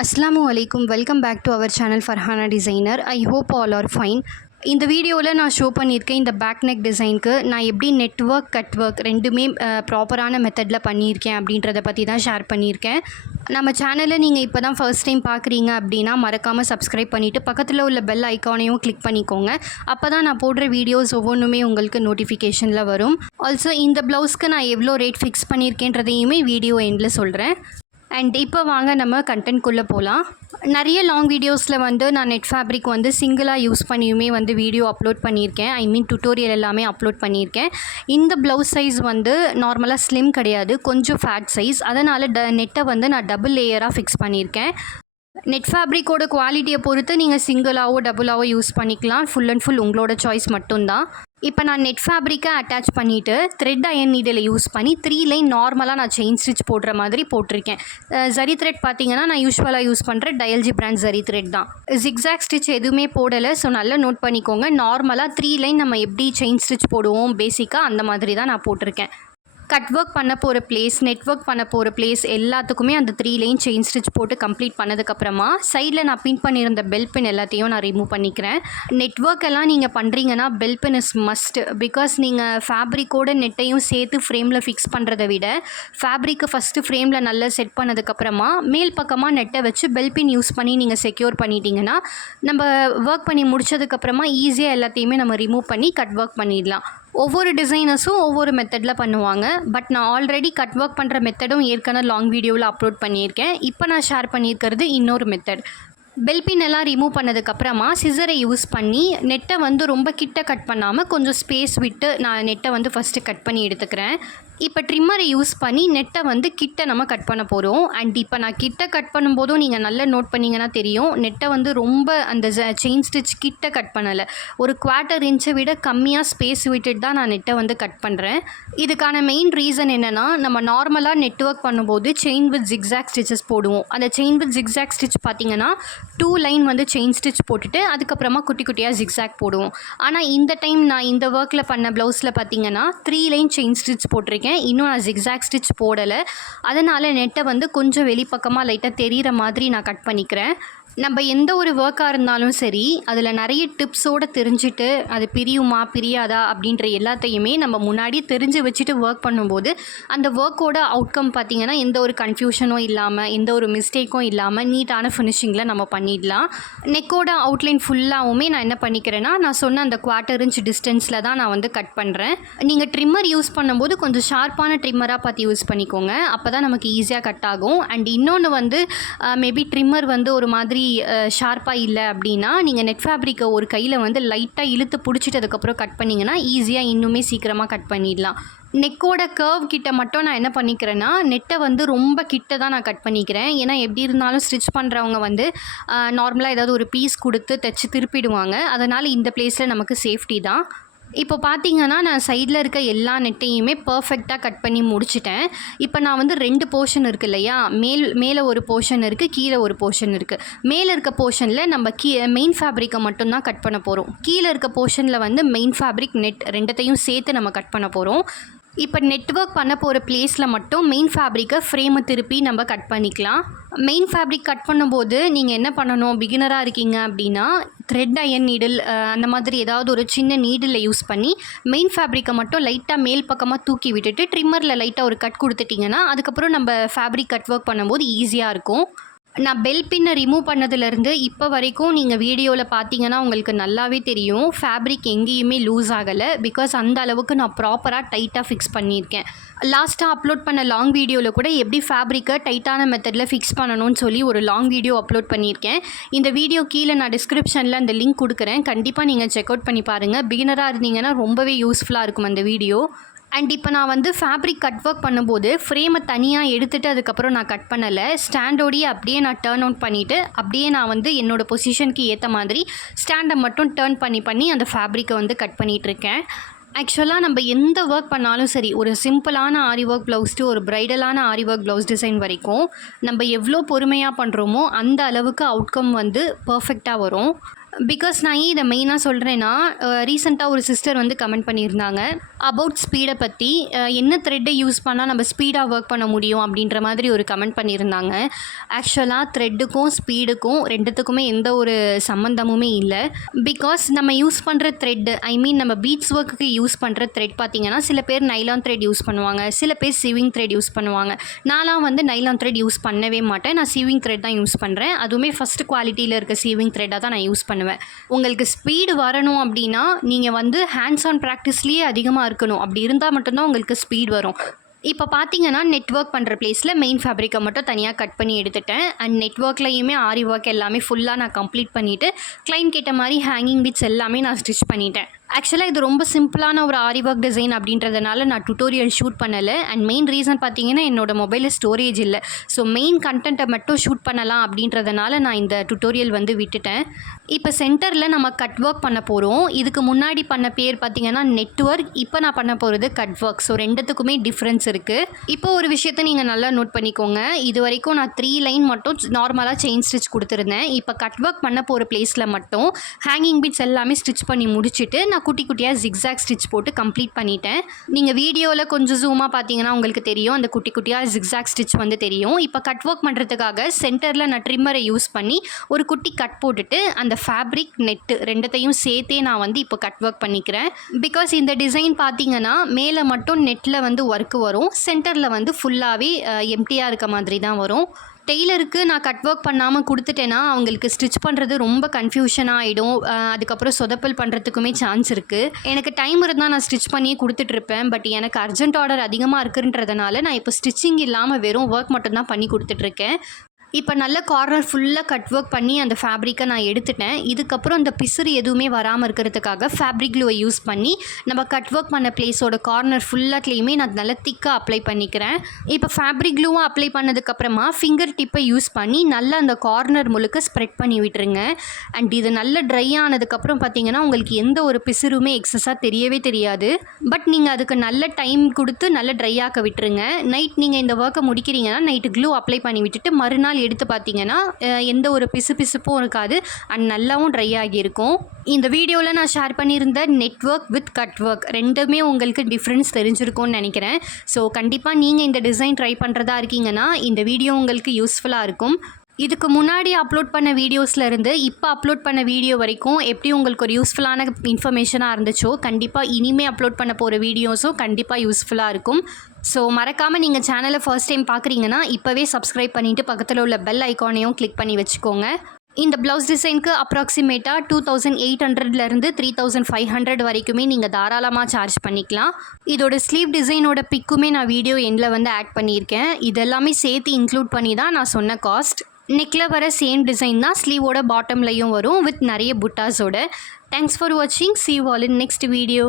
அஸ்ஸலாமு அலைக்கும். Welcome back to our channel Farhana designer. I hope all are fine. இந்த வீடியோவில் நான் ஷோ பண்ணியிருக்கேன் இந்த பேக் நெக் டிசைனுக்கு நான் எப்படி நெட்வொர்க் கட் ஒர்க் ரெண்டுமே ப்ராப்பரான மெத்தடில் பண்ணியிருக்கேன் அப்படின்றத பற்றி தான் ஷேர் பண்ணியிருக்கேன். நம்ம சேனலை நீங்கள் இப்போ தான் ஃபர்ஸ்ட் டைம் பார்க்குறீங்க அப்படின்னா மறக்காமல் சப்ஸ்கிரைப் பண்ணிவிட்டு பக்கத்தில் உள்ள பெல் ஐக்கானையும் கிளிக் பண்ணிக்கோங்க. அப்போ தான் நான் போடுற வீடியோஸ் ஒவ்வொன்றுமே உங்களுக்கு நோட்டிஃபிகேஷனில் வரும். ஆல்சோ இந்த ப்ளவுஸ்க்கு நான் எவ்வளோ ரேட் ஃபிக்ஸ் பண்ணியிருக்கேன்றதையுமே வீடியோ எண்டில் சொல்கிறேன். அண்ட் இப்போ வாங்க நம்ம கண்டென்ட்குள்ளே போகலாம். நிறைய லாங் வீடியோஸில் நான் நெட் ஃபேப்ரிக் சிங்கிளாக யூஸ் பண்ணியுமே வீடியோ அப்லோட் பண்ணியிருக்கேன். ஐ மீன் டுட்டோரியல் எல்லாமே அப்லோட் பண்ணியிருக்கேன். இந்த ப்ளவுஸ் சைஸ் நார்மலாக ஸ்லிம் கிடையாது, கொஞ்சம் ஃபேட் சைஸ். அதனால் நெட்டை நான் டபுள் லேயராக ஃபிக்ஸ் பண்ணியிருக்கேன். நெட் ஃபேப்ரிக்கோட குவாலிட்டியை பொறுத்து நீங்கள் சிங்கிளாவோ டபுளாவோ யூஸ் பண்ணிக்கலாம். ஃபுல் அண்ட் ஃபுல் உங்களோட சாய்ஸ் மட்டும்தான். இப்போ நான் நெட் ஃபேப்ரிக்கை அட்டாச் பண்ணிவிட்டு த்ரெட் அயன் நீடில் யூஸ் பண்ணி 3 லைன் நார்மலாக நான் செயின் ஸ்டிச் போடுற மாதிரி போட்டிருக்கேன். ஜரி த்ரெட் பார்த்தீங்கன்னா நான் யூஸ்வலாக யூஸ் பண்ணுற டயல்ஜி பிராண்ட் ஜரி த்ரெட் தான். ஜிக்ஸாக் ஸ்டிச் எதுவுமே போடலை. ஸோ நல்லா நோட் பண்ணிக்கோங்க. நார்மலாக 3 லைன் நம்ம எப்படி செயின் ஸ்டிச் போடுவோம் பேசிக்காக அந்த மாதிரி தான் நான் போட்டிருக்கேன். கட் ஒர்க் பண்ண போகிற பிளேஸ், நெட்வொர்க் பண்ண போகிற பிளேஸ் எல்லாத்துக்குமே அந்த 3 லைன் செயின் ஸ்டிச் போட்டு கம்ப்ளீட் பண்ணதுக்கப்புறமா சைடில் நான் பின் பண்ணியிருந்த பெல் பின் எல்லாத்தையும் நான் ரிமூவ் பண்ணிக்கிறேன். நெட்வொர்க் எல்லாம் நீங்கள் பண்ணுறீங்கன்னா bell pin is must. Because நீங்கள் ஃபேப்ரிக்கோட நெட்டையும் சேர்த்து ஃப்ரேமில் ஃபிக்ஸ் பண்ணுறதை விட ஃபேப்ரிக்கை ஃபஸ்ட்டு ஃப்ரேமில் நல்லா செட் பண்ணதுக்கப்புறமா மேல் பக்கமாக நெட்டை வச்சு பெல் பின் யூஸ் பண்ணி நீங்கள் செக்யூர் பண்ணிட்டீங்கன்னா நம்ம ஒர்க் பண்ணி முடிச்சதுக்கப்புறமா ஈஸியாக எல்லாத்தையுமே நம்ம ரிமூவ் பண்ணி கட் ஒர்க் பண்ணிடலாம். ஒவ்வொரு டிசைனர்ஸும் ஒவ்வொரு மெத்தடில் பண்ணுவாங்க. பட் நான் ஆல்ரெடி கட் ஒர்க் பண்ணுற மெத்தடும் ஏற்கனவே லாங் வீடியோவில் அப்லோட் பண்ணியிருக்கேன். இப்போ நான் ஷேர் பண்ணியிருக்கிறது இன்னொரு மெத்தட். பெல் பின் எல்லாம் ரிமூவ் பண்ணதுக்கப்புறமா சிசரை யூஸ் பண்ணி நெட்டை ரொம்ப கிட்ட கட் பண்ணாமல் கொஞ்சம் ஸ்பேஸ் விட்டு நான் நெட்டை ஃபஸ்ட்டு கட் பண்ணி எடுத்துக்கிறேன். இப்போ ட்ரிம்மரை யூஸ் பண்ணி நெட்டை கிட்ட நம்ம கட் பண்ண போகிறோம். அண்ட் இப்போ நான் கிட்ட கட் பண்ணும்போதும் நீங்கள் நல்லா நோட் பண்ணிங்கன்னா தெரியும், நெட்டை ரொம்ப அந்த செயின் ஸ்டிச் கிட்ட கட் பண்ணலை. ஒரு 1/4 இன்ச்சை விட கம்மியாக ஸ்பேஸ் விட்டுட்டு தான் நான் நெட்டை கட் பண்ணுறேன். இதுக்கான மெயின் ரீசன் என்னென்னா, நம்ம நார்மலாக நெட் ஒர்க் பண்ணும்போது செயின் வித் ஜிக்ஸாக் ஸ்டிச்சஸ் போடுவோம். அந்த செயின் வித் ஜிக்ஸாக் ஸ்டிச் பார்த்திங்கன்னா 2 லைன் செயின் ஸ்டிச் போட்டுட்டு அதுக்கப்புறமா குட்டி குட்டியாக ஜிக்ஸாக் போடுவோம். ஆனால் இந்த டைம் நான் இந்த ஒர்க்கில் பண்ண ப்ளவுஸில் பார்த்திங்கன்னா 3 லைன் செயின் ஸ்டிச் போட்டிருக்கேன். இன்னும் நான் ஜிக்ஸாக் ஸ்டிச் போடலை. அதனால் நெட்டை கொஞ்சம் வெளிப்பக்கமாக லைட்டாக தெரிகிற மாதிரி நான் கட் பண்ணிக்கிறேன். நம்ம எந்த ஒரு ஒர்க்காக இருந்தாலும் சரி, அதில் நிறைய டிப்ஸோடு தெரிஞ்சுட்டு அது பிரியுமா பிரியாதா அப்படின்ற எல்லாத்தையுமே நம்ம முன்னாடி தெரிஞ்சு வச்சுட்டு ஒர்க் பண்ணும்போது அந்த ஒர்க்கோட அவுட்கம் பார்த்திங்கன்னா எந்த ஒரு கன்ஃபியூஷனும் இல்லாமல் எந்த ஒரு மிஸ்டேக்கும் இல்லாமல் நீட்டான ஃபினிஷிங்கில் நம்ம பண்ணிடலாம். நெக்கோட அவுட்லைன் ஃபுல்லாகவுமே நான் என்ன பண்ணிக்கிறேன்னா, நான் சொன்ன அந்த 1/4 இன்ச் டிஸ்டன்ஸில் தான் நான் கட் பண்ணுறேன். நீங்கள் ட்ரிம்மர் யூஸ் பண்ணும்போது கொஞ்சம் ஷார்ப்பான ட்ரிம்மராக பார்த்து யூஸ் பண்ணிக்கோங்க. அப்போ தான் நமக்கு ஈஸியாக கட் ஆகும். அண்ட் இன்னொன்று மேபி ட்ரிம்மர் ஒரு மாதிரி ஷார்ப்பாக இல்லை அப்படின்னா நீங்கள் நெட் ஃபேப்ரிக்கை ஒரு கையில் லைட்டாக இழுத்து பிடிச்சிட்டதுக்கப்புறம் கட் பண்ணிங்கன்னா ஈஸியாக இன்னுமே சீக்கிரமாக கட் பண்ணிடலாம். நெக்கோட கர்வ் கிட்ட மட்டும் நான் என்ன பண்ணிக்கிறேன்னா, நெட்டை ரொம்ப கிட்ட தான் நான் கட் பண்ணிக்கிறேன். ஏன்னா எப்படி இருந்தாலும் ஸ்டிச் பண்ணுறவங்க நார்மலாக ஏதாவது ஒரு பீஸ் கொடுத்து தைச்சி திருப்பிடுவாங்க. அதனால் இந்த பிளேஸில் நமக்கு சேஃப்டி தான். இப்போ பார்த்தீங்கன்னா நான் சைடில் இருக்க எல்லா நெட்டையுமே பர்ஃபெக்டாக கட் பண்ணி முடிச்சிட்டேன். இப்போ நான் 2 போர்ஷன் இருக்குது இல்லையா, மேலே ஒரு போர்ஷன் இருக்குது, கீழே ஒரு போர்ஷன் இருக்குது. மேலே இருக்க போர்ஷனில் நம்ம மெயின் ஃபேப்ரிக்கை மட்டும்தான் கட் பண்ண போகிறோம். கீழே இருக்க போர்ஷனில் மெயின் ஃபேப்ரிக் நெட் ரெண்டத்தையும் சேர்த்து நம்ம கட் பண்ண போகிறோம். இப்போ நெட்வொர்க் பண்ண போகிற பிளேஸில் மட்டும் மெயின் ஃபேப்ரிக்கை ஃப்ரேமை திருப்பி நம்ம கட் பண்ணிக்கலாம். மெயின் ஃபேப்ரிக் கட் பண்ணும்போது நீங்கள் என்ன பண்ணணும், பிகினராக இருக்கீங்க அப்படின்னா த்ரெட் அயன் நீடில் அந்த மாதிரி ஏதாவது ஒரு சின்ன நீடில் யூஸ் பண்ணி மெயின் ஃபேப்ரிக்கை மட்டும் லைட்டாக மேல் பக்கமாக தூக்கி விட்டுட்டு ட்ரிம்மரில் லைட்டாக ஒரு கட் கொடுத்துட்டிங்கன்னா அதுக்கப்புறம் நம்ம ஃபேப்ரிக் கட் ஒர்க் பண்ணும்போது ஈஸியாக இருக்கும். நான் பெல் பின்னை ரிமூவ் பண்ணதுலேருந்து இப்போ வரைக்கும் நீங்கள் வீடியோவில் பார்த்தீங்கன்னா உங்களுக்கு நல்லாவே தெரியும், ஃபேப்ரிக் எங்கேயுமே லூஸ் ஆகலை. பிகாஸ் அந்த அளவுக்கு நான் ப்ராப்பராக டைட்டாக ஃபிக்ஸ் பண்ணியிருக்கேன். லாஸ்ட்டாக அப்லோட் பண்ண லாங் வீடியோவில் கூட எப்படி ஃபேப்ரிக்கை டைட்டான மெத்தடில் ஃபிக்ஸ் பண்ணணும்னு சொல்லி ஒரு லாங் வீடியோ அப்லோட் பண்ணியிருக்கேன். இந்த வீடியோ கீழே நான் டிஸ்கிரிப்ஷனில் அந்த லிங்க் கொடுக்குறேன். கண்டிப்பாக நீங்கள் செக் அவுட் பண்ணி பாருங்கள். பிகினராக இருந்தீங்கன்னா ரொம்பவே யூஸ்ஃபுல்லாக இருக்கும் அந்த வீடியோ. அண்ட் இப்போ நான் ஃபேப்ரிக் கட் ஒர்க் பண்ணும்போது ஃப்ரேமை தனியாக எடுத்துகிட்டு அதுக்கப்புறம் நான் கட் பண்ணலை. ஸ்டாண்டோடையே அப்படியே நான் டர்ன் அவுட் பண்ணிவிட்டு அப்படியே நான் என்னோடய பொசிஷனுக்கு ஏற்ற மாதிரி ஸ்டாண்டை மட்டும் டர்ன் பண்ணி அந்த ஃபேப்ரிக்கை கட் பண்ணிகிட்ருக்கேன். ஆக்சுவலாக நம்ம எந்த ஒர்க் பண்ணாலும் சரி, ஒரு சிம்பிளான ஆரி ஒர்க் ப்ளவுஸ் டு ஒரு ப்ரைடலான ஆரி ஒர்க் ப்ளவுஸ் டிசைன் வரைக்கும் நம்ம எவ்வளோ பொறுமையாக பண்ணுறோமோ அந்த அளவுக்கு அவுட்கம் பர்ஃபெக்டாக வரும். பிகாஸ் நான் ஏன் இதை மெயினாக சொல்கிறேன்னா, ரீசெண்டாக ஒரு சிஸ்டர் வந்து கமெண்ட் பண்ணியிருந்தாங்க அபவுட் ஸ்பீடை பற்றி. என்ன த்ரெட்டை யூஸ் பண்ணால் நம்ம ஸ்பீடாக ஒர்க் பண்ண முடியும் அப்படின்ற மாதிரி ஒரு கமெண்ட் பண்ணியிருந்தாங்க. ஆக்சுவலாக த்ரெட்டுக்கும் ஸ்பீடுக்கும் ரெண்டுத்துக்குமே எந்த ஒரு சம்மந்தமுமே இல்லை. பிகாஸ் நம்ம யூஸ் பண்ணுற த்ரெட், நம்ம பீட்ஸ் ஒர்க்குக்கு யூஸ் பண்ணுற த்ரெட் பார்த்திங்கன்னா, சில பேர் நைலான் த்ரெட் யூஸ் பண்ணுவாங்க, சில பேர் சிவிங் த்ரெட் யூஸ் பண்ணுவாங்க. நான்லாம் வந்து நைலான் த்ரெட் யூஸ் பண்ணவே மாட்டேன். நான் சிவிங் த்ரெட் தான் யூஸ் பண்ணுறேன். அதுவுமே ஃபஸ்ட்டு குவாலிட்டியில் இருக்க சிவிங் த்ரெட்டாக தான் நான் யூஸ் பண்ணுவேன். உங்களுக்கு ஸ்பீடு வரணும் அப்படின்னா நீங்கள் வந்து ஹேண்ட்ஸ் ஆன் ப்ராக்டிஸ்லேயே அதிகமாக இருக்கணும். அப்படி இருந்தால் மட்டும்தான் உங்களுக்கு ஸ்பீட் வரும். இப்போ பார்த்தீங்கன்னா நெட்வொர்க் பண்ணுற பிளேஸில் மெயின் ஃபேப்ரிக்கை மட்டும் தனியாக கட் பண்ணி எடுத்துட்டேன். அண்ட் நெட்வொர்க்லையுமே ஆரி ஒர்க் எல்லாமே ஃபுல்லாக நான் கம்ப்ளீட் பண்ணிவிட்டு கிளைண்ட் கேட்ட மாதிரி ஹேங்கிங் பீட்ஸ் எல்லாமே நான் ஸ்டிச் பண்ணிட்டேன். ஆக்சுவலாக இது ரொம்ப சிம்பிளான ஒரு ஆரி ஒர்க் டிசைன் அப்படின்றதுனால நான் டுட்டோரியல் ஷூட் பண்ணலை. அண்ட் மெயின் ரீசன் பார்த்தீங்கன்னா என்னோடய மொபைலில் ஸ்டோரேஜ் இல்லை. ஸோ மெயின் கண்டென்ட்டை மட்டும் ஷூட் பண்ணலாம் அப்படின்றதுனால நான் இந்த டுட்டோரியல் வந்து விட்டுட்டேன். இப்போ சென்டரில் நம்ம கட் ஒர்க் பண்ண போகிறோம். இதுக்கு முன்னாடி பண்ண பேர் பார்த்தீங்கன்னா நெட்வொர்க், இப்போ நான் பண்ண போகிறது கட் ஒர்க். ஸோ ரெண்டுத்துக்குமே டிஃப்ரென்ஸ் இருக்குது. இப்போ ஒரு விஷயத்தை நீங்கள் நல்லா நோட் பண்ணிக்கோங்க. இது வரைக்கும் நான் 3 லைன் மட்டும் நார்மலாக செயின் ஸ்டிச் கொடுத்துருந்தேன். இப்போ கட் ஒர்க் பண்ண போகிற பிளேஸில் மட்டும் ஹேங்கிங் பீட்ஸ் எல்லாமே ஸ்டிச் பண்ணி முடிச்சுட்டு நான் குட்டி குட்டியாக ஜிக்ஸாக் ஸ்டிச் போட்டு கம்ப்ளீட் பண்ணிட்டேன். நீங்கள் வீடியோவில் கொஞ்சம் ஜூமாக பார்த்தீங்கன்னா உங்களுக்கு தெரியும், அந்த குட்டி குட்டியாக ஜிக்ஸாக் ஸ்டிச் வந்து தெரியும். இப்போ கட் ஒர்க் பண்ணுறதுக்காக சென்டரில் நான் ட்ரிம்மரை யூஸ் பண்ணி ஒரு குட்டி கட் போட்டுட்டு அந்த ஃபேப்ரிக் நெட்டு ரெண்டத்தையும் சேர்த்தே நான் வந்து இப்போ கட் ஒர்க் பண்ணிக்கிறேன். பிகாஸ் இந்த டிசைன் பார்த்தீங்கன்னா மேலே மட்டும் நெட்டில் வந்து ஒர்க்கு வரும், சென்டரில் வந்து ஃபுல்லாகவே எம்டியாக இருக்க மாதிரி தான் வரும். டெய்லருக்கு நான் கட் ஒர்க் பண்ணாமல் கொடுத்துட்டேன்னா அவங்களுக்கு ஸ்டிச் பண்ணுறது ரொம்ப கன்ஃபியூஷனாக ஆகிடும். அதுக்கப்புறம் சொதப்பல் பண்ணுறதுக்குமே சான்ஸ் இருக்குது. எனக்கு டைம் இருந்தால் நான் ஸ்டிச் பண்ணியே கொடுத்துட்ருப்பேன். பட் எனக்கு அர்ஜென்ட் ஆர்டர் அதிகமாக இருக்குன்றதுனால நான் இப்போ ஸ்டிச்சிங் இல்லாமல் வெறும் ஒர்க் மட்டும்தான் பண்ணி கொடுத்துட்ருக்கேன். இப்போ நல்ல கார்னர் ஃபுல்லாக கட் ஒர்க் பண்ணி அந்த ஃபேப்ரிக்கை நான் எடுத்துட்டேன். இதுக்கப்புறம் அந்த பிசுறு எதுவுமே வராமல் இருக்கிறதுக்காக ஃபேப்ரிக் க்ளூவை யூஸ் பண்ணி நம்ம கட் ஒர்க் பண்ண பிளேஸோட கார்னர் ஃபுல்லாத்துலேயுமே நான் நல்லா திக்காக அப்ளை பண்ணிக்கிறேன். இப்போ ஃபேப்ரிக் க்ளூவும் அப்ளை பண்ணதுக்கப்புறமா ஃபிங்கர் டிப்பை யூஸ் பண்ணி நல்லா அந்த கார்னர் முழுக்க ஸ்ப்ரெட் பண்ணி விட்டுருங்க. அண்ட் இது நல்லா ட்ரை ஆனதுக்கப்புறம் பார்த்தீங்கன்னா உங்களுக்கு எந்த ஒரு பிசுறுமே எக்ஸஸாக தெரியவே தெரியாது. பட் நீங்கள் அதுக்கு நல்ல டைம் கொடுத்து நல்லா ட்ரை ஆக்க விட்டுருங்க. நைட் நீங்கள் இந்த ஒர்க்கை முடிக்கிறீங்கன்னா நைட்டு க்ளூ அப்ளை பண்ணி விட்டுட்டு மறுநாள் எடுத்து பார்த்தீங்கன்னா எந்த ஒரு பிசுப்பும் இருக்காது அண்ட் நல்லாவும் ட்ரை ஆகியிருக்கும். இந்த வீடியோவில் நான் ஷேர் பண்ணியிருந்த நெட்வொர்க் வித் கட் ஒர்க் ரெண்டுமே உங்களுக்கு டிஃப்ரென்ஸ் தெரிஞ்சிருக்கும்னு நினைக்கிறேன். ஸோ கண்டிப்பாக நீங்கள் இந்த டிசைன் ட்ரை பண்ணுறதா இருக்கீங்கன்னா இந்த வீடியோ உங்களுக்கு யூஸ்ஃபுல்லாக இருக்கும். இதுக்கு முன்னாடி அப்லோட் பண்ண வீடியோஸ்லேருந்து இப்போ அப்லோட் பண்ண வீடியோ வரைக்கும் எப்படி உங்களுக்கு ஒரு யூஸ்ஃபுல்லான இன்ஃபர்மேஷனாக இருந்துச்சோ கண்டிப்பாக இனிமேல் அப்லோட் பண்ண போகிற வீடியோஸும் கண்டிப்பாக யூஸ்ஃபுல்லாக இருக்கும். ஸோ மறக்காமல் நீங்கள் சேனலை ஃபர்ஸ்ட் டைம் பார்க்குறீங்கன்னா இப்போவே சப்ஸ்கிரைப் பண்ணிவிட்டு பக்கத்தில் உள்ள பெல் ஐக்கானையும் கிளிக் பண்ணி வச்சுக்கோங்க. இந்த ப்ளவுஸ் டிசைனுக்கு அப்ராக்சிமேட்டாக 2800லேருந்து 3500 வரைக்குமே நீங்கள் தாராளமாக சார்ஜ் பண்ணிக்கலாம். இதோட ஸ்லீவ் டிசைனோட பிக்குமே நான் வீடியோ எண்டில் வந்து ஆட் பண்ணியிருக்கேன். இதெல்லாமே சேர்த்து இன்க்ளூட் பண்ணி தான் நான் சொன்ன காஸ்ட். நெக்கில் வர சேம் டிசைன் தான் ஸ்லீவோட பாட்டம்லையும் வரும் வித் நிறைய புட்டாஸோட. தேங்க்ஸ் ஃபார் வாட்சிங். see you all in next video.